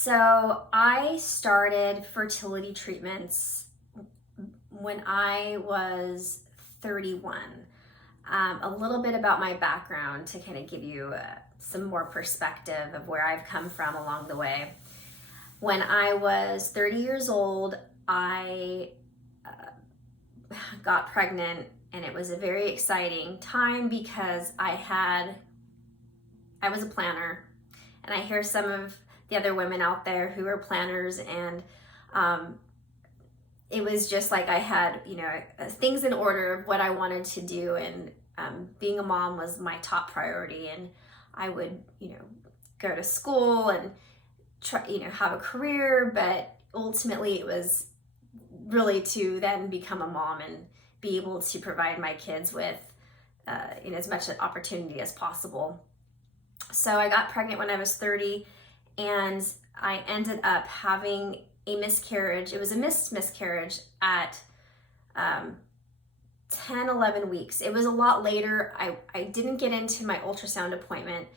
So I started fertility treatments when I was 31. A little bit about my background to kind of give you some more perspective of where I've come from along the way. When I was 30 years old, I got pregnant, and it was a very exciting time because I was a planner, and I hear some of the other women out there who are planners, and it was just like I had, things in order of what I wanted to do, and being a mom was my top priority, and I would, go to school and try, have a career, but ultimately it was really to then become a mom and be able to provide my kids with as much opportunity as possible. So I got pregnant when I was 30, and I ended up having a miscarriage. It was a miscarriage at 10, 11 weeks. It was a lot later. I didn't get into my ultrasound appointment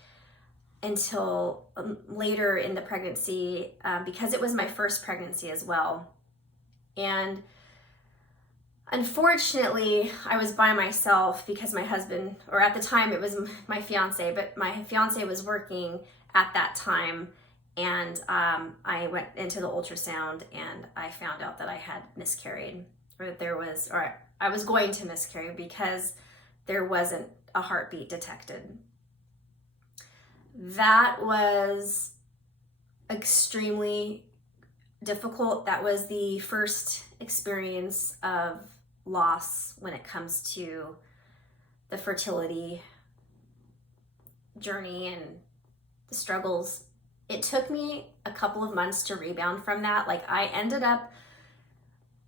until later in the pregnancy because it was my first pregnancy as well. And unfortunately, I was by myself because my husband, or at the time it was my fiance, but my fiance was working at that time. And I went into the ultrasound, and I found out that I had miscarried, or I was going to miscarry because there wasn't a heartbeat detected. That was extremely difficult. That was the first experience of loss when it comes to the fertility journey and the struggles. It took me a couple of months to rebound from that. Like, I ended up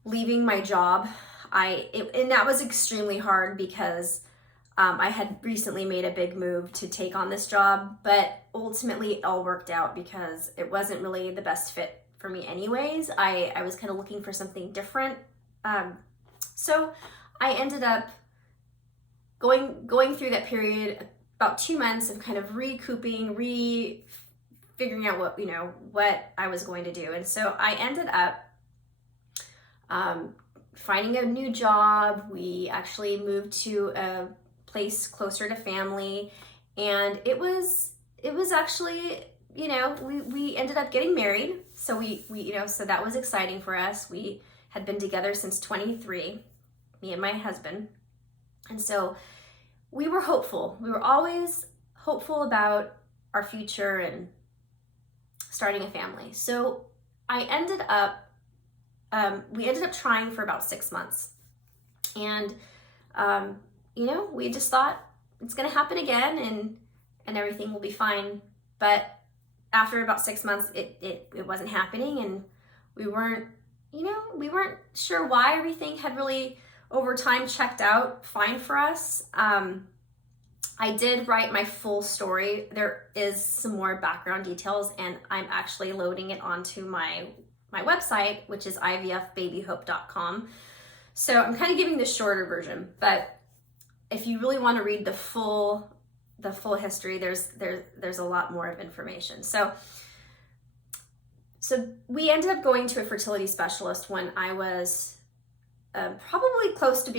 leaving my job. And that was extremely hard because I had recently made a big move to take on this job, but ultimately it all worked out because it wasn't really the best fit for me anyways. I was kind of looking for something different. So I ended up going through that period, about 2 months of kind of recouping, figuring out what I was going to do. And so I ended up finding a new job. We actually moved to a place closer to family, and it was actually, we ended up getting married. So we so that was exciting for us. We had been together since 23, me and my husband. And so we were hopeful. We were always hopeful about our future and starting a family. So we ended up trying for about 6 months. And, we just thought it's going to happen again, and everything will be fine. But after about 6 months, it wasn't happening, and we weren't sure why. Everything had really over time checked out fine for us. I did write my full story. There is some more background details, and I'm actually loading it onto my website, which is ivfbabyhope.com. So I'm kind of giving the shorter version, but if you really want to read the full history, there's a lot more of information. So we ended up going to a fertility specialist when I was probably close to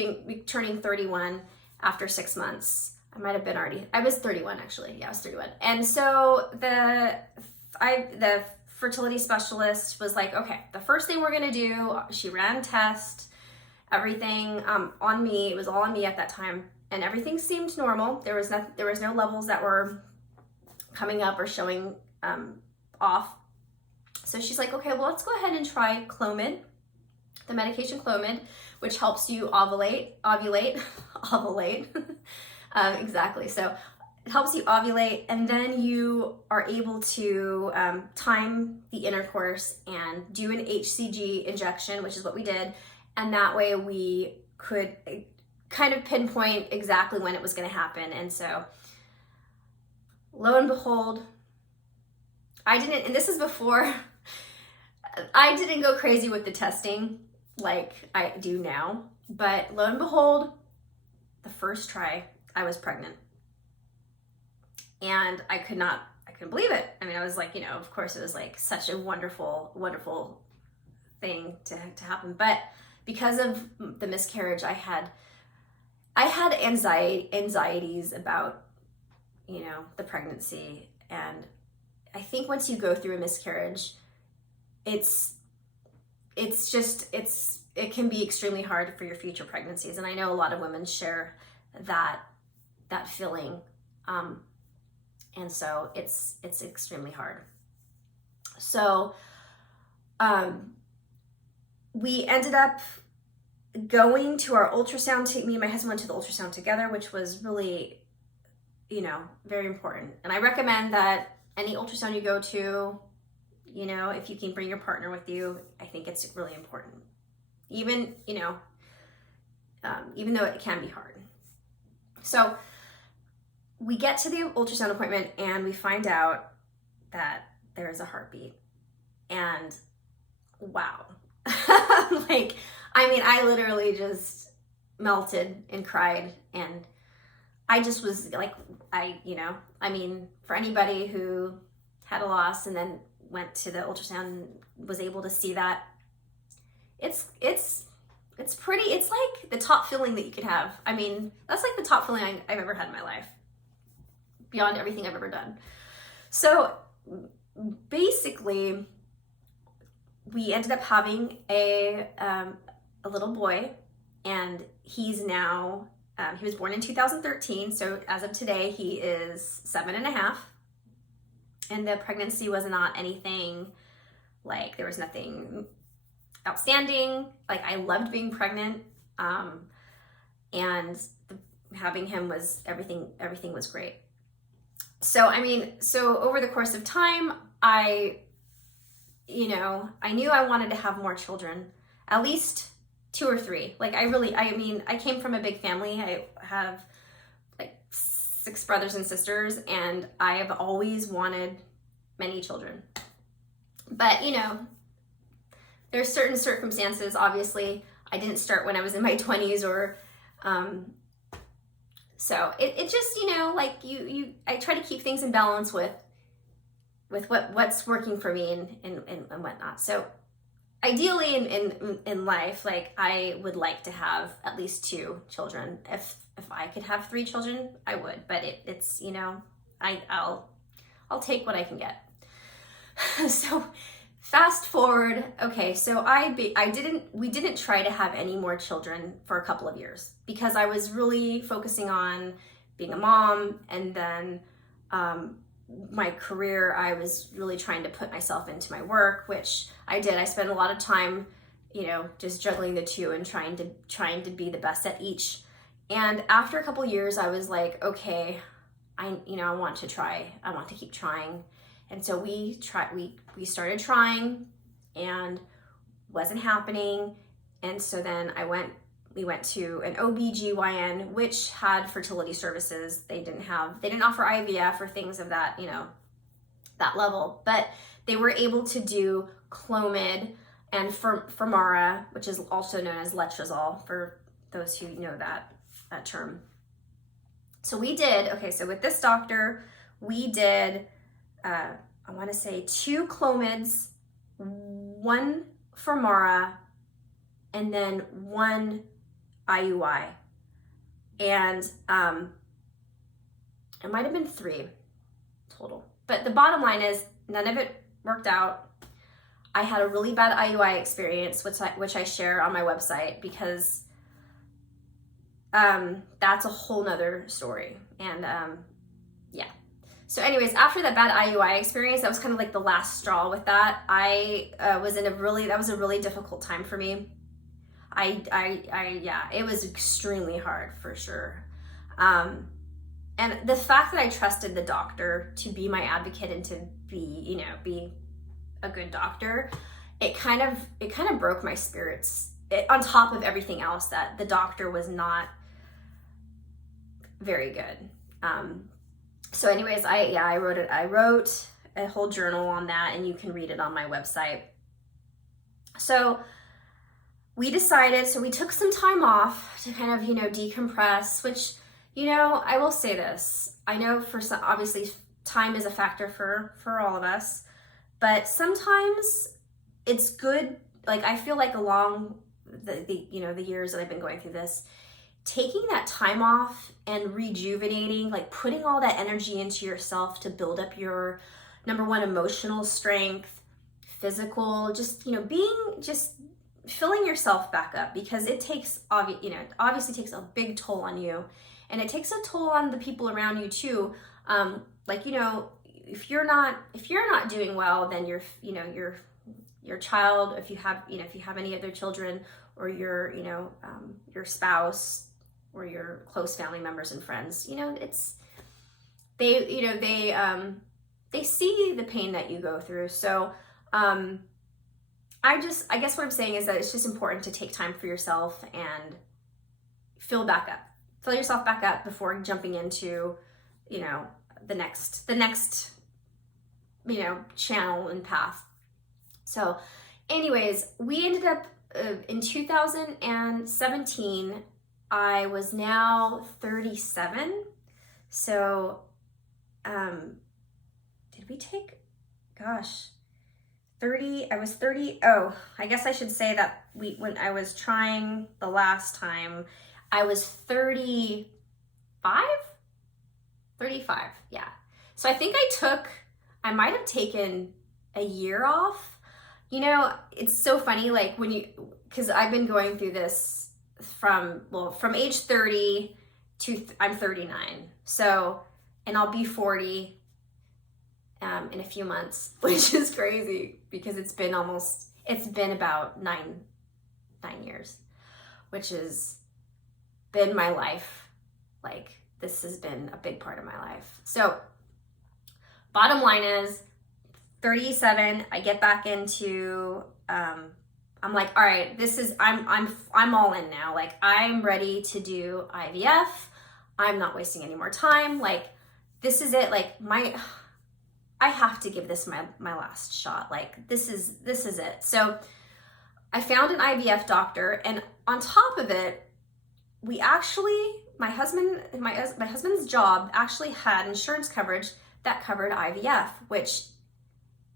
turning 31 after 6 months. I was 31 actually. Yeah, I was 31. And so the fertility specialist was like, okay, the first thing we're gonna do, she ran tests, everything on me. It was all on me at that time, and everything seemed normal. There was no levels that were coming up or showing off. So she's like, okay, well, let's go ahead and try Clomid, the medication Clomid, which helps you ovulate. Exactly. So it helps you ovulate, and then you are able to time the intercourse and do an HCG injection, which is what we did. And that way we could kind of pinpoint exactly when it was going to happen. And so lo and behold, and this is before, I didn't go crazy with the testing like I do now, but lo and behold, the first try, I was pregnant. And I couldn't believe it. I mean, I was like, of course it was like such a wonderful, wonderful thing to happen. But because of the miscarriage, I had anxieties about, the pregnancy. And I think once you go through a miscarriage, it can be extremely hard for your future pregnancies. And I know a lot of women share that feeling. And so it's extremely hard. So, we ended up going to our ultrasound. Me and my husband went to the ultrasound together, which was really, very important. And I recommend that any ultrasound you go to, if you can bring your partner with you, I think it's really important. Even though it can be hard. So we get to the ultrasound appointment and we find out that there is a heartbeat. And wow. I literally just melted and cried, and I just was like, for anybody who had a loss and then went to the ultrasound and was able to see that, it's like the top feeling that you could have. I mean, that's like the top feeling I've ever had in my life, beyond everything I've ever done. So basically, we ended up having a little boy, and he's now, he was born in 2013. So as of today, he is 7.5. And the pregnancy was not anything, like there was nothing outstanding. Like, I loved being pregnant. And having him was everything was great. So, so over the course of time, I knew I wanted to have more children, at least 2 or 3. Like, I came from a big family. I have like 6 brothers and sisters, and I have always wanted many children. But, there's certain circumstances. Obviously, I didn't start when I was in my 20s, or, so it just, I try to keep things in balance with what's working for me and whatnot. So ideally in life, like, I would like to have at least 2 children. If I could have 3 children, I would, but it's, I'll take what I can get. So fast forward. Okay. So we didn't try to have any more children for a couple of years, because I was really focusing on being a mom. And then, my career, I was really trying to put myself into my work, which I did. I spent a lot of time, just juggling the 2 and trying to be the best at each. And after a couple years, I was like, okay, I want to keep trying. And so we started trying, and wasn't happening. And so then we went to an OBGYN, which had fertility services. They didn't offer IVF or things of that, that level, but they were able to do Clomid and Femara, which is also known as letrozole for those who know that term. So so with this doctor, we did, I want to say 2 Clomids, 1 Femara, and then 1 IUI. And it might have been 3 total. But the bottom line is, none of it worked out. I had a really bad IUI experience, which I share on my website, because that's a whole nother story. And yeah. So anyways, after that bad IUI experience, that was kind of like the last straw with that. That was a really difficult time for me. Yeah, it was extremely hard, for sure. And the fact that I trusted the doctor to be my advocate and to be a good doctor, it kind of broke my spirits. On top of everything else, that the doctor was not very good. So anyways, I wrote a whole journal on that, and you can read it on my website. So we took some time off to kind of, decompress, which, You know, I will say this. I know for some, obviously time is a factor for all of us, but sometimes it's good. Like I feel like along the you know, the years that I've been going through this, taking that time off and rejuvenating, like putting all that energy into yourself to build up your number one, emotional strength, physical, just, you know, being just filling yourself back up, because it takes obviously takes a big toll on you, and it takes a toll on the people around you too. Like, you know, if you're not doing well, then your child, if you have any other children, or your spouse or your close family members and friends, you know, they see the pain that you go through. So I guess what I'm saying is that it's just important to take time for yourself and fill yourself back up before jumping into, you know, the next you know, channel and path. So anyways, we ended up in 2017, I was now 37. So did we take, gosh, 30, I was 30. Oh, I guess I should say that when I was trying the last time, I was 35, yeah. So I think I might have taken a year off. You know, it's so funny, like because I've been going through this from age 30 to I'm 39. So, and I'll be 40 in a few months, which is crazy because it's been about nine years, which has been my life. Like, this has been a big part of my life. So bottom line is 37, I get back into, I'm like, all right, I'm all in now. Like, I'm ready to do IVF. I'm not wasting any more time. Like, this is it. Like, I have to give this my last shot. Like, this is it. So I found an IVF doctor, and on top of it, we actually, my husband's job actually had insurance coverage that covered IVF, which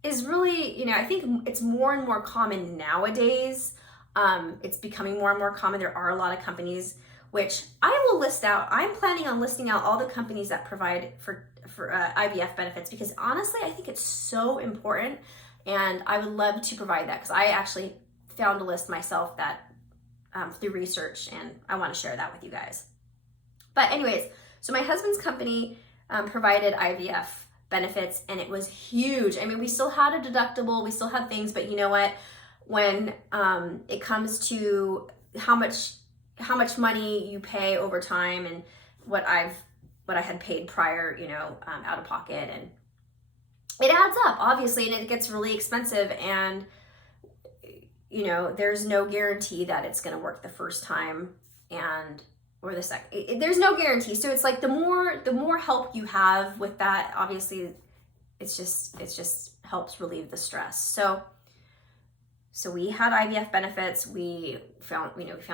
is really, you know, I think it's more and more common nowadays. It's becoming more and more common. There are a lot of companies, which I will list out. I'm planning on listing out all the companies that provide for IVF benefits, because honestly, I think it's so important, and I would love to provide that, because I actually found a list myself that through research, and I want to share that with you guys. But anyways, so my husband's company provided IVF benefits, and it was huge. I mean, we still had a deductible, we still had things, but you know what? When it comes to how much money you pay over time, and what I had paid prior, you know, out of pocket, and it adds up, obviously, and it gets really expensive, and you know, there's no guarantee that it's going to work the first time or the second. There's no guarantee. So it's like the more help you have with that, obviously, it just helps relieve the stress. So we had IVF benefits. We found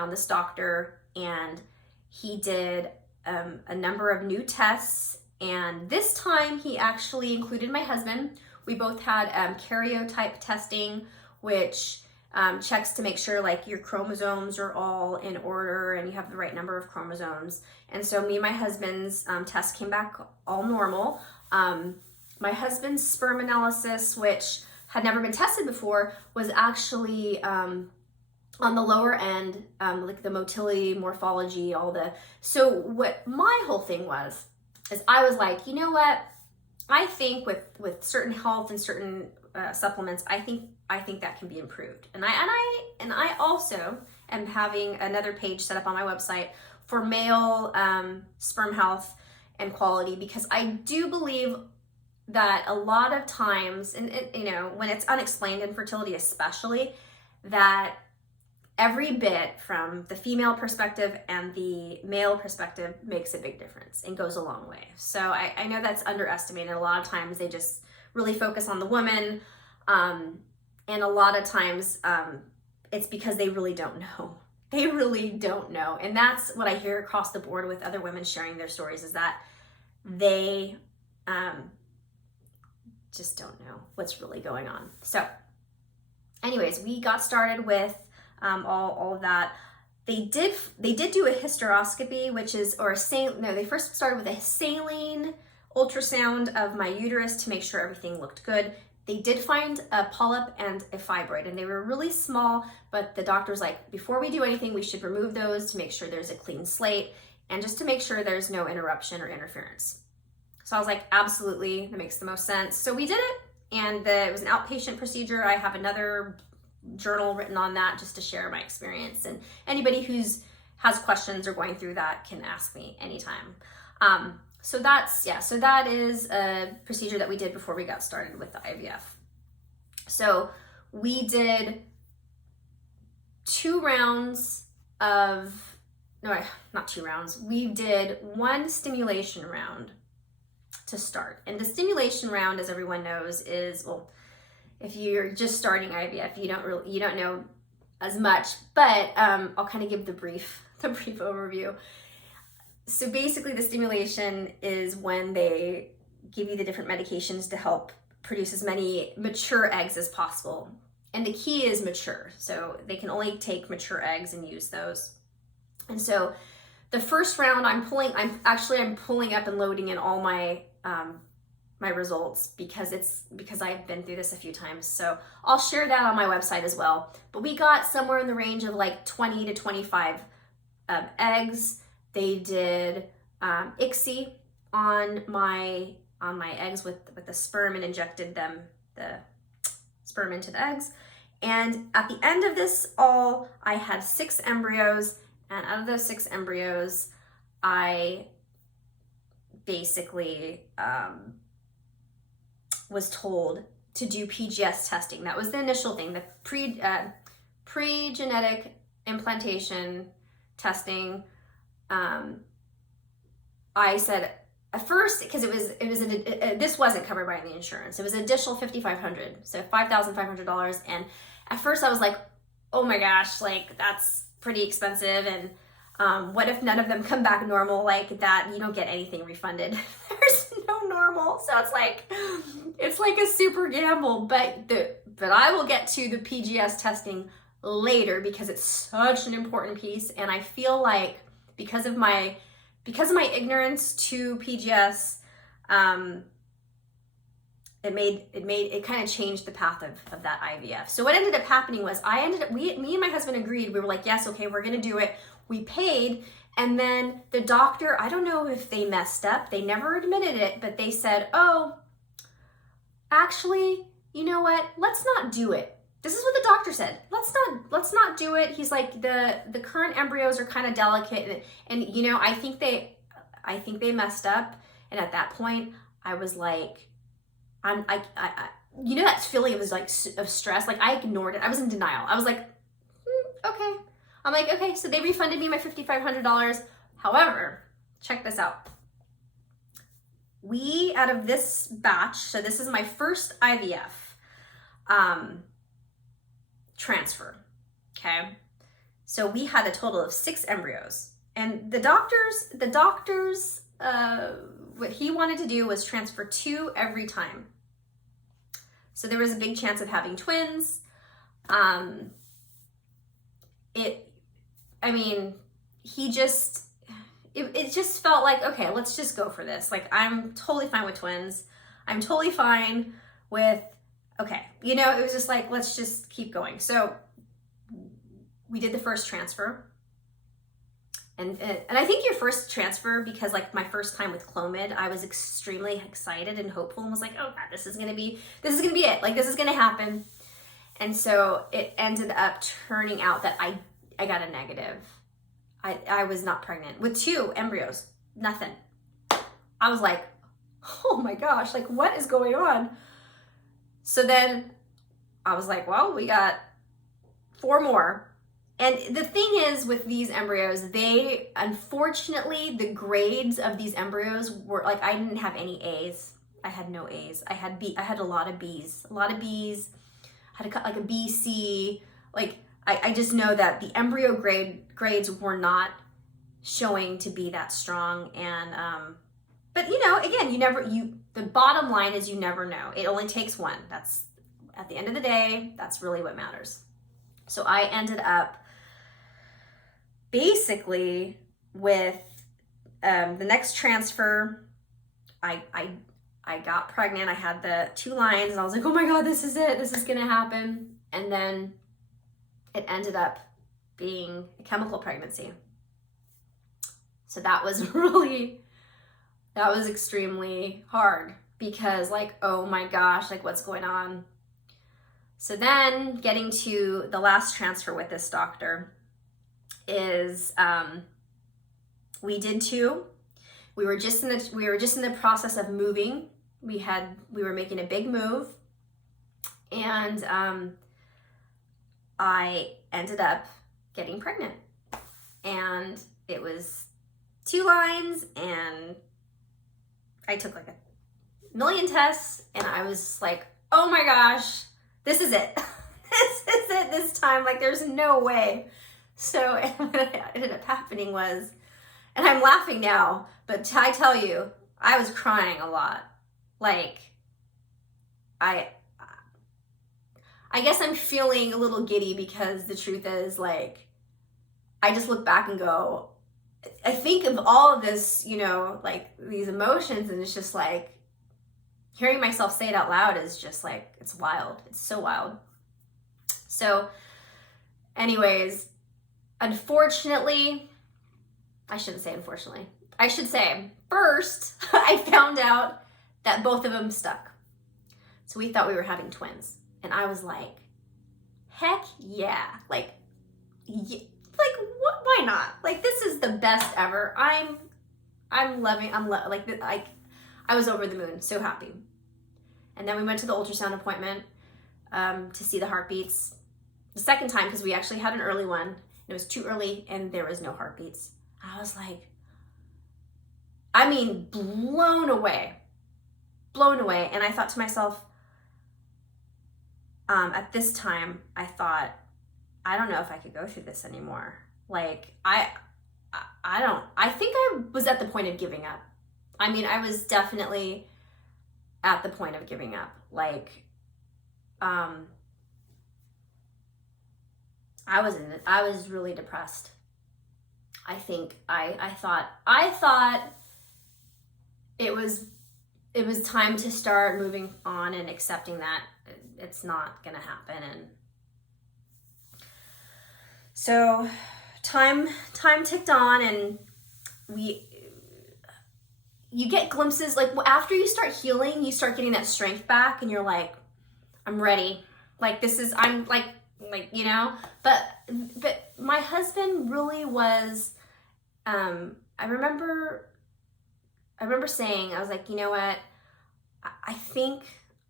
this doctor, and he did a number of new tests. And this time he actually included my husband. We both had karyotype testing, which checks to make sure like your chromosomes are all in order and you have the right number of chromosomes. And so me and my husband's test came back all normal. My husband's sperm analysis, which had never been tested before, was actually on the lower end, like the motility, morphology, so what my whole thing was, is I was like, you know what? I think with certain health and certain supplements, I think that can be improved. And I also am having another page set up on my website for male sperm health and quality, because I do believe that a lot of times, and you know, when it's unexplained infertility especially, that every bit from the female perspective and the male perspective makes a big difference and goes a long way. So I know that's underestimated. A lot of times they just really focus on the woman, and a lot of times it's because they really don't know. they really don't know. And that's what I hear across the board with other women sharing their stories, is that they just don't know what's really going on. So anyways, we got started with all of that. They did do a hysteroscopy, which is, they first started with a saline ultrasound of my uterus to make sure everything looked good. They did find a polyp and a fibroid, and they were really small, but the doctor was like, before we do anything, we should remove those to make sure there's a clean slate and just to make sure there's no interruption or interference. So I was like, absolutely, that makes the most sense. So we did it, and it was an outpatient procedure. I have another journal written on that just to share my experience, and anybody has questions or going through that can ask me anytime. So that is a procedure that we did before we got started with the IVF. So we did 2 rounds of, no, not 2 rounds. We did 1 stimulation round to start. And the stimulation round, as everyone knows, is, well, if you're just starting IVF, you don't know as much, but I'll kind of give the brief overview. So basically the stimulation is when they give you the different medications to help produce as many mature eggs as possible. And the key is mature. So they can only take mature eggs and use those. And so the first round I'm pulling up and loading in all my my results because I've been through this a few times. So I'll share that on my website as well. But we got somewhere in the range of like 20 to 25 eggs. They did ICSI on my eggs with the sperm and injected the sperm into the eggs. And at the end of this all, I had 6 embryos, and out of those 6 embryos, I basically was told to do PGS testing. That was the initial thing, the pre-genetic implantation testing. I said at first, because this wasn't covered by the insurance. It was an additional $5,500, so $5,500. And at first I was like, oh my gosh, like that's pretty expensive. And what if none of them come back normal like that? You don't get anything refunded. There's no normal. So it's like a super gamble, but I will get to the PGS testing later because it's such an important piece. And I feel like because of my ignorance to PGS, it kind of changed the path of that IVF. So what ended up happening was me and my husband agreed. We were like, yes, okay, we're gonna do it. We paid, and then the doctor, I don't know if they messed up. They never admitted it, but they said, oh, actually, you know what? Let's not do it. This is what the doctor said. Let's not do it. He's like, the current embryos are kind of delicate, and you know, I think they messed up. And at that point, I was like, I you know, that feeling of stress. Like I ignored it. I was in denial. I was like, okay. I'm like, okay. So they refunded me my $5,500. However, check this out. Out of this batch, so this is my first IVF transfer, okay? So we had a total of 6 embryos. And the doctors, what he wanted to do was transfer 2 every time. So there was a big chance of having twins. It just felt like, okay, let's just go for this. Like, I'm totally fine with twins. I'm totally fine with, okay. You know, it was just like, let's just keep going. So we did the first transfer. And I think your first transfer, because like my first time with Clomid, I was extremely excited and hopeful and was like, oh God, this is gonna be it. Like, this is gonna happen. And so it ended up turning out that I got a negative. I was not pregnant with 2 embryos, nothing. I was like, oh my gosh, like what is going on? So then I was like, well, we got 4 more. And the thing is with these embryos, unfortunately, the grades of these embryos were like, I didn't have any A's. I had no A's. I had a lot of B's. I had like a B, C, like I just know that the embryo grades were not showing to be that strong. And but again, the bottom line is you never know. It only takes one. That's, at the end of the day, that's really what matters. So I ended up basically with the next transfer, I got pregnant. I had the 2 lines and I was like, oh my God, this is it. This is gonna happen. And then it ended up being a chemical pregnancy. So that was extremely hard because like, oh my gosh, like what's going on? So then getting to the last transfer with this doctor is, we did 2. We were just in the process of moving. We were making a big move, and I ended up getting pregnant, and it was 2 lines, and I took like a million tests, and I was like, oh my gosh, this is it. This is it this time. Like, there's no way. So what ended up happening was, and I'm laughing now, but I tell you, I was crying a lot. Like, I guess I'm feeling a little giddy because the truth is, like, I just look back and go, I think of all of this, like these emotions, and it's just like, hearing myself say it out loud is just like, it's wild. It's so wild. So anyways, unfortunately, I shouldn't say unfortunately. I should say, first, I found out that both of them stuck. So we thought we were having twins. And I was like, heck yeah. Like, why not? Like, this is the best ever. I was over the moon, so happy. And then we went to the ultrasound appointment to see the heartbeats. The second time, because we actually had an early one. And it was too early, and there was no heartbeats. I was like, blown away. And I thought to myself, at this time, I thought, I don't know if I could go through this anymore. Like, I think I was at the point of giving up. I was definitely at the point of giving up. Like, I was really depressed. I think I thought it was time to start moving on and accepting that it's not gonna happen. And so time ticked on, and you get glimpses, like after you start healing, you start getting that strength back, and you're like, I'm ready. Like, I'm like, but my husband really was, I remember saying, I was like, you know what? I think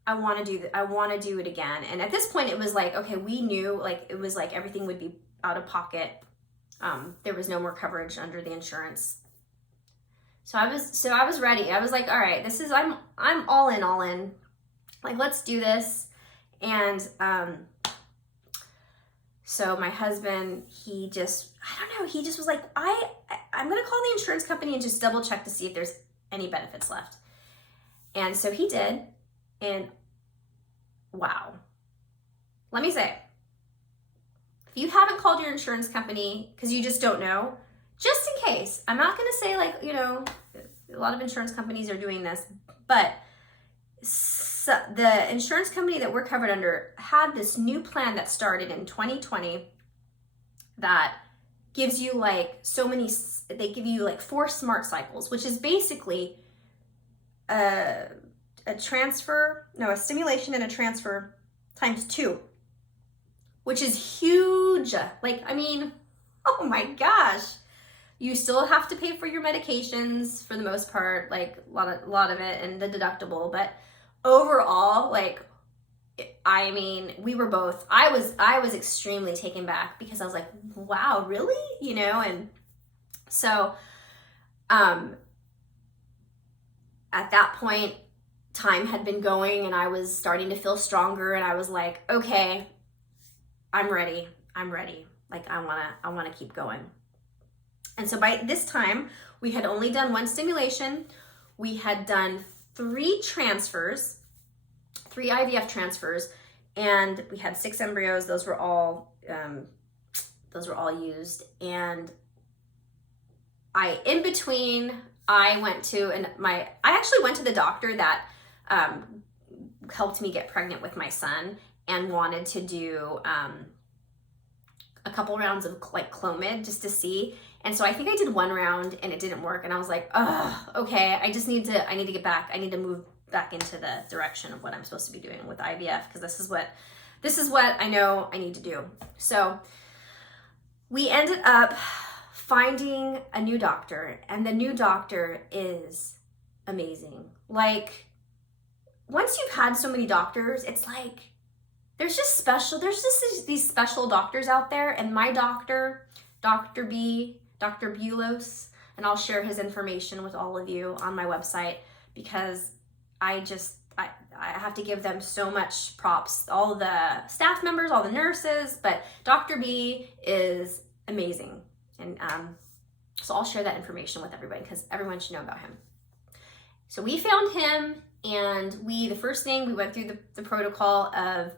I want to do it again. And at this point it was like, okay, we knew, like, it was like everything would be out of pocket. There was no more coverage under the insurance. So I was ready. I was like, all right, I'm all in. Like, let's do this. And, so my husband, he just was like, I'm going to call the insurance company and just double check to see if there's any benefits left. And so he did. And wow, let me say, if you haven't called your insurance company because you just don't know, just in case, I'm not going to say, like, a lot of insurance companies are doing this, but so the insurance company that we're covered under had this new plan that started in 2020 that gives you like they give you like 4 smart cycles, which is basically a stimulation and a transfer times 2, which is huge. Like, oh my gosh. You still have to pay for your medications for the most part, like a lot of it, and the deductible, but overall, like, we were both, I was extremely taken back because I was like, wow, really? And so, at that point, time had been going and I was starting to feel stronger, and I was like, okay, I'm ready. I'm ready. Like I wanna keep going. And so by this time, we had only done 1 stimulation. We had done 3 transfers, 3 IVF transfers, and we had 6 embryos. Those were all used. And in between, I actually went to the doctor that helped me get pregnant with my son and wanted to do a couple rounds of like Clomid just to see. And so I think I did 1 round and it didn't work. And I was like, oh, okay, I need to get back. I need to move back into the direction of what I'm supposed to be doing with IVF, because this is what I know I need to do. So we ended up finding a new doctor, and the new doctor is amazing. Like, once you've had so many doctors, it's like there's just these special doctors out there. And my doctor, Dr. Bulos, and I'll share his information with all of you on my website, because I have to give them so much props, all the staff members, all the nurses, but Dr. B is amazing. And so I'll share that information with everybody, because everyone should know about him. So we found him, and the first thing, we went through the protocol of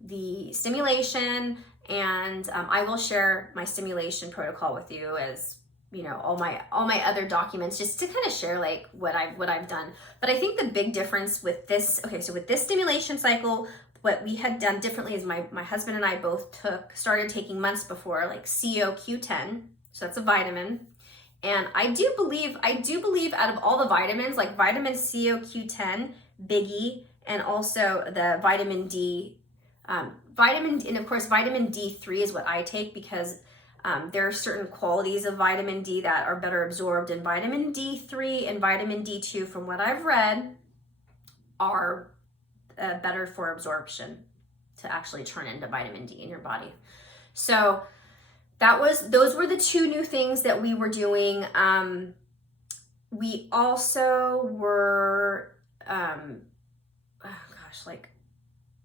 the stimulation, and I will share my stimulation protocol with you, as you know, all my other documents, just to kind of share like what I've done. But I think the big difference with this, so with this stimulation cycle, what we had done differently is my husband and I both started taking months before, like CoQ10. So that's a vitamin. And I do believe out of all the vitamins, like vitamin CoQ10, biggie, and also the vitamin D, and of course vitamin D3 is what I take, because there are certain qualities of vitamin D that are better absorbed, and vitamin D3 and vitamin D2, from what I've read, are better for absorption, to actually turn into vitamin D in your body. So those were the 2 new things that we were doing. We also were,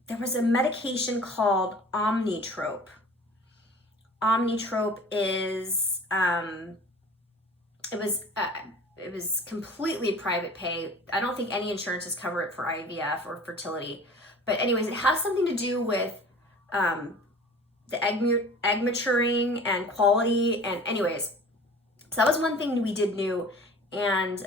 there was a medication called Omnitrope. Omnitrope is, it was completely private pay. I don't think any insurances cover it for IVF or fertility. But anyways, it has something to do with the egg maturing and quality. And anyways, so that was one thing we did new. And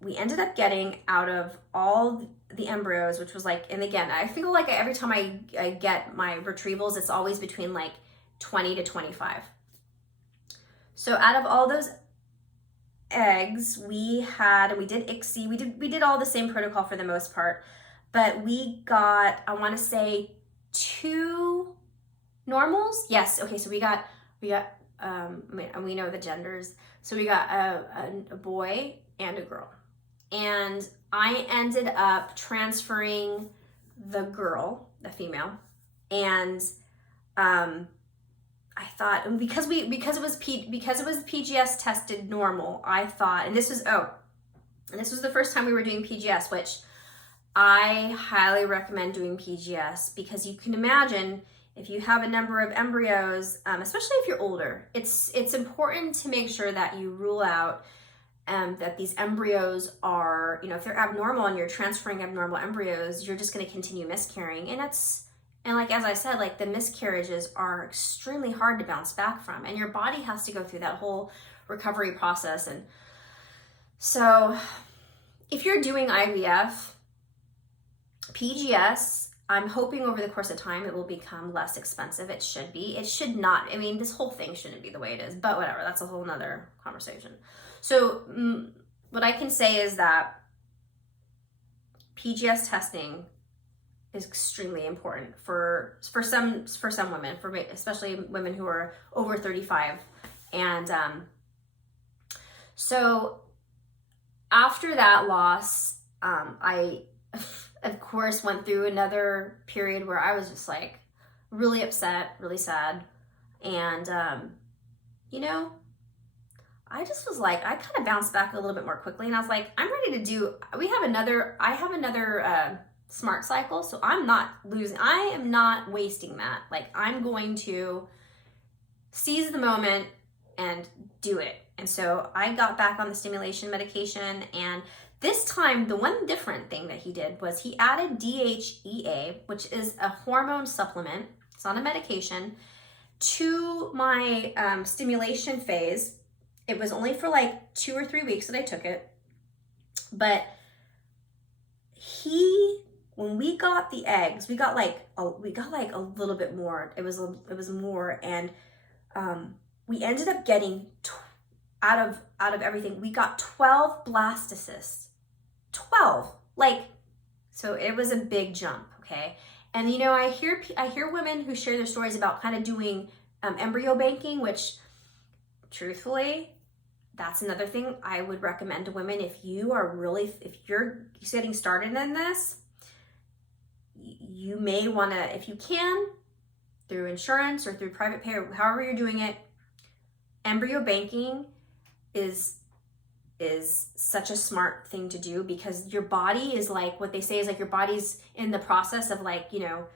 we ended up getting, out of all the embryos, which was like, and again, I feel like every time I get my retrievals, it's always between like 20 to 25. So out of all those eggs, we did ICSI, we did all the same protocol for the most part, but we got, I want to say, 2 normals. Yes. Okay. So we got and we know the genders. So we got a boy and a girl, and I ended up transferring the girl, the female, and I thought, because it was PGS tested normal, I thought, and this was the first time we were doing PGS, which I highly recommend doing PGS, because you can imagine if you have a number of embryos, especially if you're older, it's important to make sure that you rule out that these embryos are, if they're abnormal and you're transferring abnormal embryos, you're just going to continue miscarrying. And like, as I said, like, the miscarriages are extremely hard to bounce back from, and your body has to go through that whole recovery process. And so if you're doing IVF, PGS, I'm hoping over the course of time it will become less expensive. It should be. It should not. I mean, this whole thing shouldn't be the way it is, but whatever. That's a whole nother conversation. So what I can say is that PGS testing is extremely important for some women, especially women who are over 35. And so after that loss, I of course went through another period where I was just like really upset, really sad. And I just was like, I kind of bounced back a little bit more quickly, and I was like, I'm ready to do, I have another smart cycle, so I am not wasting that. Like, I'm going to seize the moment and do it. And so I got back on the stimulation medication, and this time the one different thing that he did was he added DHEA, which is a hormone supplement. It's not a medication, to my stimulation phase. It was only for like 2 or 3 weeks that I took it, but when we got the eggs, we got like a little bit more. It was more, and we ended up getting out of everything, we got 12 blastocysts. 12, like, so it was a big jump. Okay, and you know, I hear women who share their stories about kind of doing embryo banking, which truthfully, that's another thing I would recommend to women. If you're getting started in this, you may want to, if you can, through insurance or through private pay, or however you're doing it, embryo banking is such a smart thing to do, because your body is like, what they say is like your body's in the process of like, you know,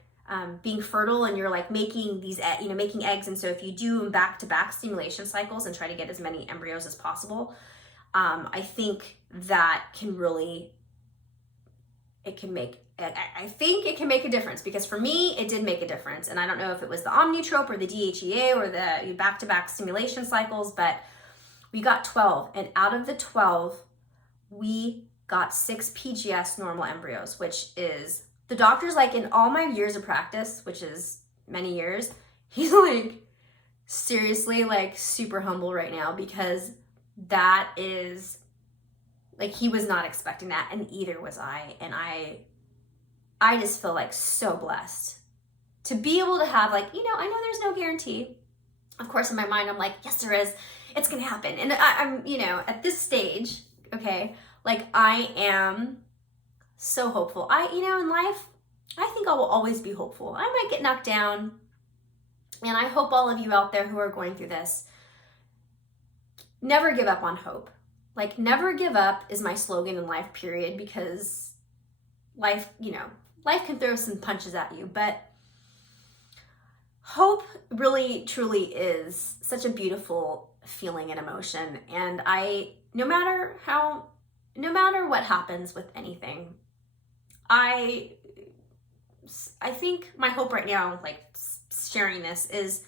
being fertile, and you're like making these, you know, making eggs. And so if you do back-to-back stimulation cycles and try to get as many embryos as possible, I think that can really, I think it can make a difference, because for me, it did make a difference. And I don't know if it was the Omnitrope or the DHEA or the back-to-back stimulation cycles, but we got 12. And out of the 12, we got 6 PGS normal embryos, which is, the doctor's like, in all my years of practice, which is many years, he's like, seriously, like super humble right now, because that is, like, he was not expecting that, and either was I. And I just feel like so blessed to be able to have, like, you know, I know there's no guarantee. Of course, in my mind, I'm like, yes, there is. It's going to happen. And I'm, you know, at this stage, okay, like, I am so hopeful. You know, in life, I think I will always be hopeful. I might get knocked down. And I hope all of you out there who are going through this, never give up on hope. Like, never give up is my slogan in life, period, because life, you know, life can throw some punches at you, but hope really, truly is such a beautiful feeling and emotion. And no matter what happens with anything, I think my hope right now, like sharing this, is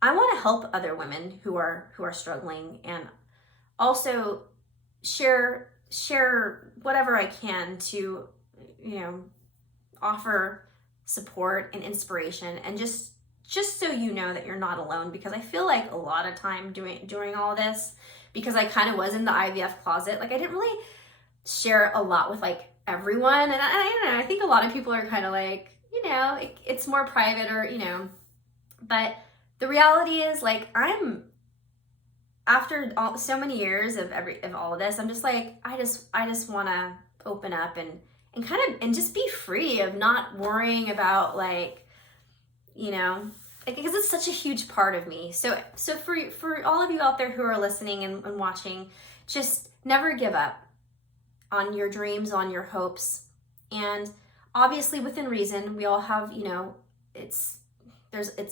I want to help other women who are struggling, and also share whatever I can to, you know, offer support and inspiration, and just so you know that you're not alone. Because I feel like a lot of time during all this, because I kind of was in the IVF closet, like I didn't really share a lot with like everyone, and I don't know, I think a lot of people are kind of like, you know, it's more private, or, you know, but the reality is, like, I'm, after so many years of all of this, I'm just like, I just want to open up and kind of, and just be free of not worrying about, like, you know, like, because it's such a huge part of me. So for all of you out there who are listening and watching, just never give up on your dreams, on your hopes. And obviously within reason, we all have, you know, it's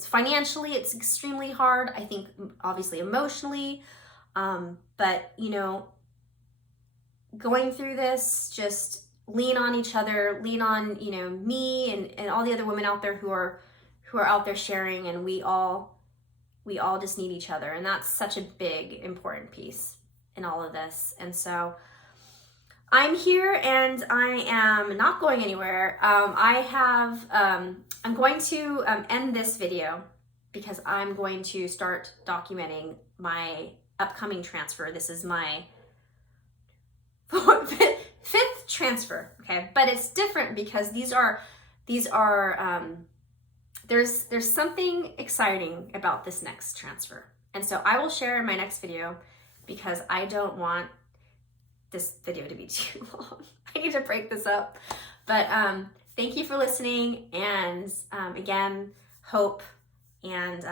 financially, it's extremely hard. I think obviously emotionally, but, you know, going through this, just lean on each other, lean on, you know, me and all the other women out there who are out there sharing, and we all just need each other. And that's such a big, important piece in all of this. And so I'm here, and I am not going anywhere. I'm going to end this video because I'm going to start documenting my upcoming transfer. This is my fifth transfer, okay? But it's different because there's something exciting about this next transfer. And so I will share in my next video, because I don't want this video to be too long. I need to break this up. But thank you for listening, and again, hope. And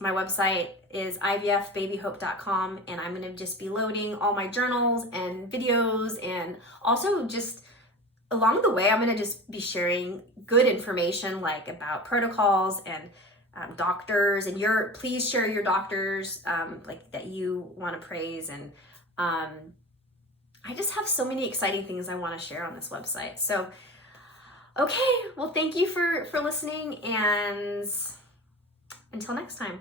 my website is ivfbabyhope.com, and I'm gonna just be loading all my journals and videos, and also just along the way, I'm gonna just be sharing good information, like about protocols and doctors, and please share your doctors like that you want to praise. And I just have so many exciting things I want to share on this website. So, okay, well, thank you for listening, and until next time.